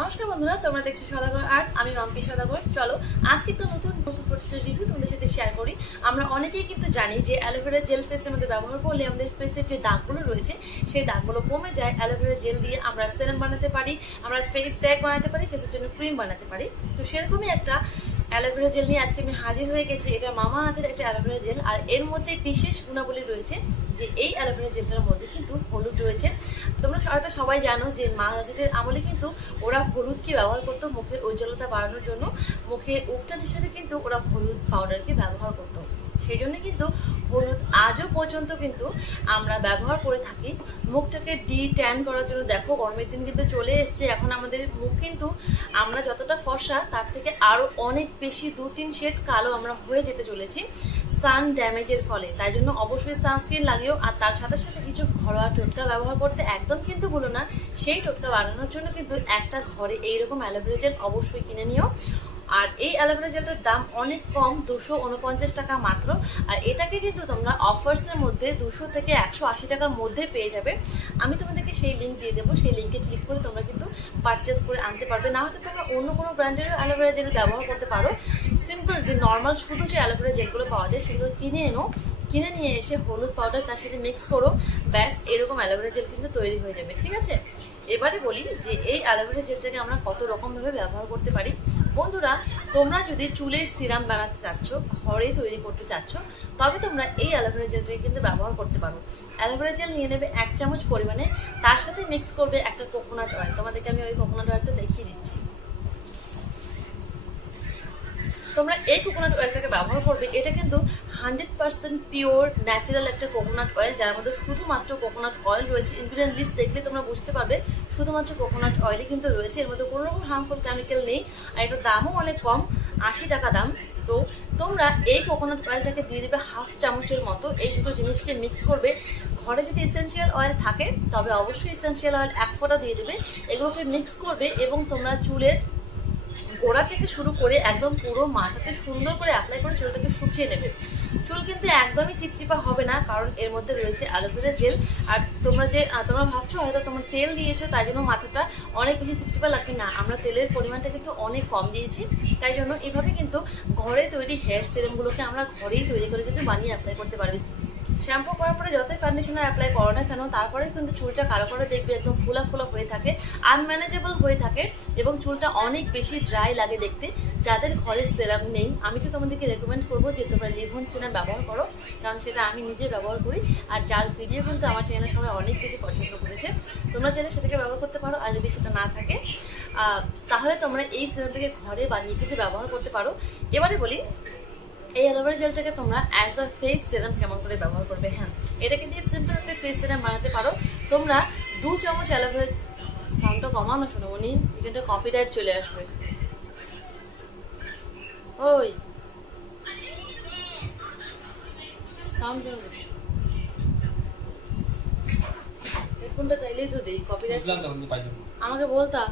নমস্কার বন্ধুরা, তোমরা দেখছো সদাগর আর আমি মাম্পি সদাগর। চলো আজকে একটা নতুন প্রোডাক্টের রিভিউ তোমাদের সাথে শেয়ার করি। আমরা অনেকেই কিন্তু জানি যে অ্যালোভেরা জেল ফেসের মধ্যে ব্যবহার করলে আমাদের ফেসের যে দাগগুলো রয়েছে সেই দাগগুলো কমে যায়। অ্যালোভেরা জেল দিয়ে আমরা সেরাম বানাতে পারি, আমরা ফেস প্যাক বানাতে পারি, ফেসের জন্য ক্রিম বানাতে পারি। তো সেরকমই একটা অ্যালোভেরা জেল নিয়ে আজকে আমি হাজির হয়ে গেছি। এটা মামা আর্থের একটা অ্যালোভেরা জেল, আর এর মধ্যে বিশেষ গুণাবলী রয়েছে যে এই অ্যালোভেরা জেলটার মধ্যে কিন্তু হলুদ রয়েছে। তোমরা হয়তো সবাই জানো যে মা দাদিদের আমলে কিন্তু ওরা হলুদকে ব্যবহার করতো মুখের উজ্জ্বলতা বাড়ানোর জন্য, মুখে উপটান হিসেবে কিন্তু ওরা হলুদ পাউডারকে ব্যবহার করতো। সেই জন্য কিন্তু হলুদ আজও পর্যন্ত কিন্তু আমরা ব্যবহার করে থাকি মুখটাকে ট্যান করার জন্য। দেখো গরমের দিন কিন্তু চলে এসছে, এখন আমাদের মুখ কিন্তু আমরা যতটা ফর্সা তার থেকে আরো অনেক বেশি 2-3 শেড কালো আমরা হয়ে যেতে চলেছি সান ড্যামেজের ফলে। তাই জন্য অবশ্যই সানস্ক্রিন লাগিও, আর তার সাথে সাথে কিছু ঘরোয়া টোটকা ব্যবহার করতে একদম কিন্তু ভুলো না। সেই টোটকা বাড়ানোর জন্য কিন্তু একটা ঘরে এইরকম অ্যালোভেরা জেল অবশ্যই কিনে নিও। আর এই অ্যালোভেরা জেলটার দাম অনেক কম, 249 টাকা মাত্র। আর এটাকে কিন্তু তোমরা অফার্সের মধ্যে 200 থেকে 180 টাকার মধ্যে পেয়ে যাবে। আমি তোমাদেরকে সেই লিঙ্ক দিয়ে দেবো, সেই লিঙ্কে ক্লিক করে তোমরা কিন্তু পারচেস করে আনতে পারবে। না হয়তো তোমরা অন্য কোনো ব্র্যান্ডেরও অ্যালোভেরা জেল ব্যবহার করতে পারো। সিম্পল যে নর্মাল শুধু যে অ্যালোভেরা জেলগুলো পাওয়া যায় সেগুলো কিনে নিয়ে এসে হলুদ পাউডার তার সাথে মিক্স করো, ব্যাস এরকম অ্যালোভেরা জেল কিন্তু তৈরি হয়ে যাবে। ঠিক আছে, এবারে বলি যে এই অ্যালোভেরা জেলটাকে আমরা কত রকম ভাবে ব্যবহার করতে পারি। বন্ধুরা, তোমরা যদি চুলের সিরাম বানাতে চাচ্ছ, ঘরে তৈরি করতে চাচ্ছ, তবে তোমরা এই অ্যালোভেরা জেলটাকে কিন্তু ব্যবহার করতে পারো। অ্যালোভেরা জেল নিয়ে নেবে 1 চামচ পরিমাণে, তার সাথে মিক্স করবে একটা কোকোনাট অয়েল। তোমাদেরকে আমি ওই কোকোনাট অয়েলটা দেখিয়ে দিচ্ছি। তোমরা এই কোকোনাট অয়েলটাকে ব্যবহার করবে। এটা কিন্তু 100% পিওর ন্যাচারাল একটা কোকোনাট অয়েল, যার মধ্যে শুধুমাত্র কোকোনাট অয়েল রয়েছে। ইনগ্রিডিয়েন্ট লিস্ট দেখলে তোমরা বুঝতে পারবে শুধুমাত্র কোকোনাট অয়েলই কিন্তু রয়েছে, এর মধ্যে কোনো রকম হার্মফুল কেমিক্যাল নেই। আর এটার দামও অনেক কম, 80 টাকা দাম। তো তোমরা এই কোকোনাট অয়েলটাকে দিয়ে দেবে 1/2 চামচের মতো। এই দুটো জিনিসকে মিক্স করবে। ঘরে যদি এসেনশিয়াল অয়েল থাকে তবে অবশ্যই এসেনশিয়াল অয়েল 1 ফোঁটা দিয়ে দেবে। এগুলোকে মিক্স করবে এবং তোমরা চুলের গোড়া থেকে শুরু করে একদম পুরো মাথাতে সুন্দর করে অ্যাপ্লাই করে চুলটাকে শুকিয়ে নেবে। চুল কিন্তু একদমই চিপচিপা হবে না, কারণ এর মধ্যে রয়েছে অ্যালোভেরা জেল। আর তোমরা ভাবছো হয়তো তোমরা তেল দিয়েছো তাই জন্য মাথাটা অনেক বেশি চিপচিপা লাগবে, না, আমরা তেলের পরিমাণটা কিন্তু অনেক কম দিয়েছি। তাই জন্য এভাবে কিন্তু ঘরে তৈরি হেয়ার সিরামগুলোকে আমরা ঘরেই তৈরি করে কিন্তু বানিয়ে অ্যাপ্লাই করতে পারবি। শ্যাম্পু করার পরে যতই কন্ডিশনার অ্যাপ্লাই করো না কেন, তারপরে কিন্তু চুলটা কালো করে দেখবে একদম ফুলা ফুলা হয়ে থাকে, আনম্যানেজেবল হয়ে থাকে এবং চুলটা অনেক বেশি ড্রাই লাগে দেখতে। যাদের ঘরে সিরাম নেই, আমি তো তোমাদেরকে রেকমেন্ড করবো যে তোমরা লিভন সিরাম ব্যবহার করো, কারণ সেটা আমি নিজে ব্যবহার করি আর যার ভিডিও কিন্তু আমার চ্যানেলের সবাই অনেক বেশি পছন্দ করেছে। তোমরা চাইলে সেটাকে ব্যবহার করতে পারো, আর যদি সেটা না থাকে তাহলে তোমরা এই সিরামটাকে ঘরে বানিয়ে কিন্তু ব্যবহার করতে পারো। এবারে বলি এই অ্যালোভেরা জেলটাকে তোমরা অ্যাজ আ ফেস সিরাম কেমন করে ব্যবহার করবে। হ্যাঁ, এটাকে দিয়ে সিম্পল একটা ফেস সিরাম বানাতে পারো। তোমরা 2 চামচ অ্যালোভেরা, সাউন্ডটা কমানো শোনো উনি, এখানটা কপিরাইট চলে আসবে। ওই সাউন্ড কেন দিচ্ছ? হেডফোনটা চাইলেই তো দেই, কপিরাইট আমাকে বলতা।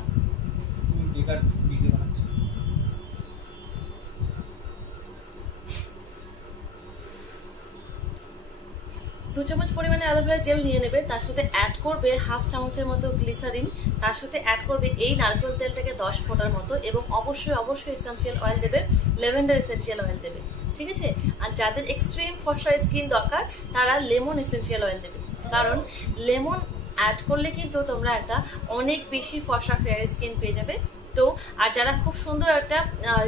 2 চামচ পরিমাণে অ্যালোভেরা জেল নিয়ে নেবে, তার সাথে অ্যাড করবে 1/2 চামচের মতো গ্লিসারিন, তার সাথে অ্যাড করবে এই নারকেল তেলটাকে 10 ফোঁটার মতো, এবং অবশ্যই এসেনশিয়াল অয়েল দেবে, ল্যাভেন্ডার এসেনশিয়াল অয়েল দেবে। ঠিক আছে, আর যাদের এক্সট্রিম ফর্সা স্কিন দরকার তারা লেমন এসেনশিয়াল অয়েল দেবে, কারণ লেমন অ্যাড করলে কিন্তু তোমরা একটা অনেক বেশি ফর্সা ফেয়ার স্কিন পেয়ে যাবে। তো আর যারা খুব সুন্দর একটা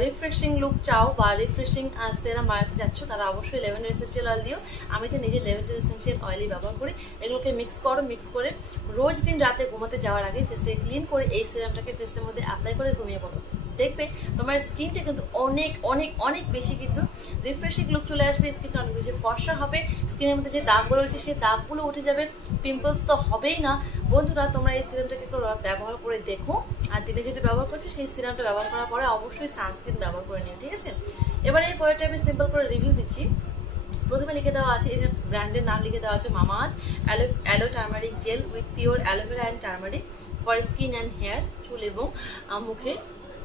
রিফ্রেশিং লুক চাও বা রিফ্রেশিং সেরাম বানাতে চাচ্ছ তারা অবশ্যই ল্যাভেন্ডার এসেনশিয়াল অয়েল দিও। আমি তো নিজে ল্যাভেন্ডার এসেনশিয়াল অয়েলই ব্যবহার করি। এগুলোকে মিক্স করে রোজ দিন রাতে ঘুমাতে যাওয়ার আগে ফেসটাকে ক্লিন করে এই সিরামটাকে ফেসের মধ্যে অ্যাপ্লাই করে ঘুমিয়ে পড়ো। দেখবে তোমার স্কিনটা কিন্তু অনেক অনেক অনেক বেশি কিন্তু রিফ্রেশিং লুক চলে আসবে, স্কিনটা অনেক বেশি ফর্সা হবে, স্কিনের মধ্যে যে দাগগুলো রয়েছে সেই দাগগুলো উঠে যাবে, পিম্পলস তো হবেই না। বন্ধুরা, তোমরা এই সিরামটাকে একটু ব্যবহার করে দেখো, আর দিনে যদি ব্যবহার করছো সেই সিরামটা ব্যবহার করার পরে অবশ্যই সানস্ক্রিন ব্যবহার করে নিও। ঠিক আছে, এবার এই পরেরটা আমি সিম্পল করে রিভিউ দিচ্ছি। প্রথমে লিখে দেওয়া আছে, এই ব্র্যান্ডের নাম লিখে দেওয়া আছে Mamaearth aloe turmeric gel with pure aloe vera and turmeric for skin and hair. চুল এবং মুখে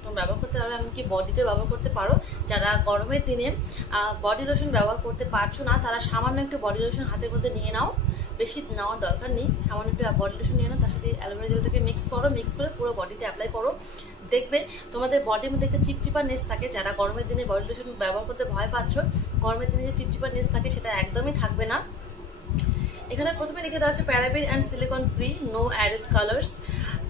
তোমরা ব্যবহার করতে পারো, এমনকি বডিতে ব্যবহার করতে পারো। যারা গরমের দিনে বডি লোশন ব্যবহার করতে পারছো না তারা সামান্য একটু বডি লোশন হাতের মধ্যে নিয়ে নাও, বেশি নেওয়ার দরকার নেই, সামান্য একটু বডি লোশন নিয়ে নাও, তার সাথে অ্যালোভেরা জেলটাকে মিক্স করে পুরো বডিতে অ্যাপ্লাই করো। দেখবে তোমাদের বডির মধ্যে একটা চিপচিপানেস থাকে, যারা গরমের দিনে বডি লোশন ব্যবহার করতে ভয় পাচ্ছ, গরমের দিনে যে চিপচিপানেস থাকে সেটা একদমই থাকবে না। এখানে প্রথমে লিখে দেওয়া আছে paraben and silicone free, no added colours,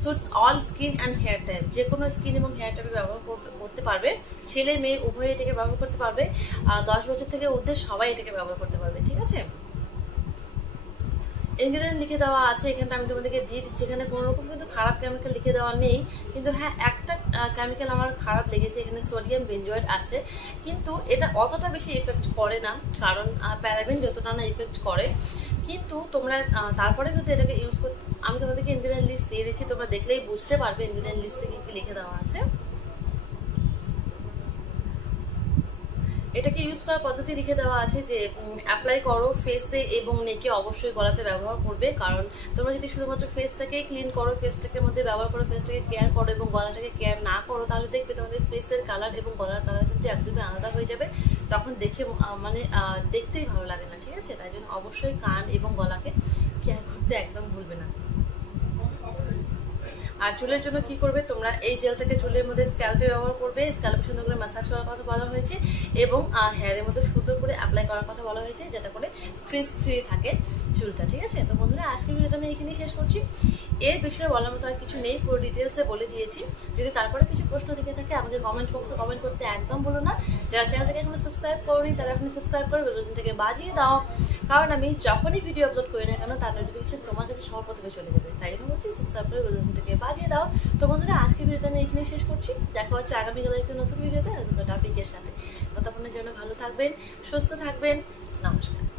suits all skin and hair type. যে কোনো স্কিন এবং হেয়ার টাইপে ব্যবহার করতে পারবে, ছেলে মেয়ে উভয় এটাকে ব্যবহার করতে পারবে, আর 10 বছর থেকে ঊর্ধ্বে সবাই এটাকে ব্যবহার করতে পারবে। ঠিক আছে, ইনগ্রেডিয়েন্ট লিখে দেওয়া আছে এখানটা, আমি তোমাদেরকে দিয়ে দিচ্ছি। এখানে কোনো রকম কিন্তু খারাপ কেমিক্যাল লিখে দেওয়া নেই, কিন্তু হ্যাঁ একটা কেমিক্যাল আমার খারাপ লেগেছে, এখানে সোডিয়াম বেনজয়েড আছে, কিন্তু এটা অতটা বেশি এফেক্ট করে না, কারণ প্যারাবেন যতটা না এফেক্ট করে, কিন্তু তোমরা তারপরে কিন্তু এটাকে ইউজ করতে, আমি তোমাদেরকে ইনগ্রেডিয়েন্ট লিস্ট দিয়ে দিচ্ছি, তোমরা দেখলেই বুঝতে পারবে ইনগ্রেডিয়েন্ট লিস্টে কি কি লিখে দেওয়া আছে। এটাকে ইউজ করার পদ্ধতি লিখে দেওয়া আছে যে অ্যাপ্লাই করো ফেসে এবং নেকে, অবশ্যই গলাতে ব্যবহার করবে, কারণ তোমরা যদি শুধুমাত্র ফেসটাকে ক্লিন করো, ফেসটাকে মধ্যে ব্যবহার করো, ফেসটাকে কেয়ার করো এবং গলাটাকে কেয়ার না করো, তাহলে দেখবে তোমাদের ফেসের কালার এবং গলার কালার কিন্তু একদমই আলাদা হয়ে যাবে, তখন দেখে মানে দেখতেই ভালো লাগে না। ঠিক আছে, তাই জন্য অবশ্যই কান এবং গলাকে কেয়ার করতে একদম ভুলবে না। আর চুলের জন্য কি করবে তোমরা, এই জেলটাকে চুলের মধ্যে স্ক্যাল্পে ব্যবহার করবে, স্ক্যাল্পে সুন্দর করে ম্যাসাজ করার কথা বলা হয়েছে এবং হেয়ারের মধ্যে সুন্দর করে অ্যাপ্লাই করার কথা বলা হয়েছে, যাতে করে ফ্রিজ ফ্রি থাকে চুলটা। ঠিক আছে, তো বন্ধুরা আজকের ভিডিওটা আমি এখানেই শেষ করছি। এর বিষয়ে বলার মতো আর কিছু নেই, পুরো ডিটেলসে বলে দিয়েছি। যদি তারপরে কিছু প্রশ্ন থেকে থাকে আমাকে কমেন্ট বক্সে কমেন্ট করতে একদম বলো না। যারা চ্যানেলটাকে এখনো সাবস্ক্রাইব করোনি তারা এখনই সাবস্ক্রাইব করে বেলনটাকে বাজিয়ে দাও, কারণ আমি যখনই ভিডিও আপলোড করি না কেন তার নোটিফিকেশন তোমার কাছে সবার প্রথমে চলে যাবে, তাই জন্য বলছি সাবস্ক্রাইব করে বেলনটাকে বাজিয়ে দাও। তো বন্ধুরা আজকের ভিডিওটা আমি এখানে শেষ করছি, দেখা হচ্ছে আগামীকাল একটা নতুন ভিডিওতে নতুন টপিকের সাথে। ততক্ষণের জন্য ভালো থাকবেন, সুস্থ থাকবেন, নমস্কার।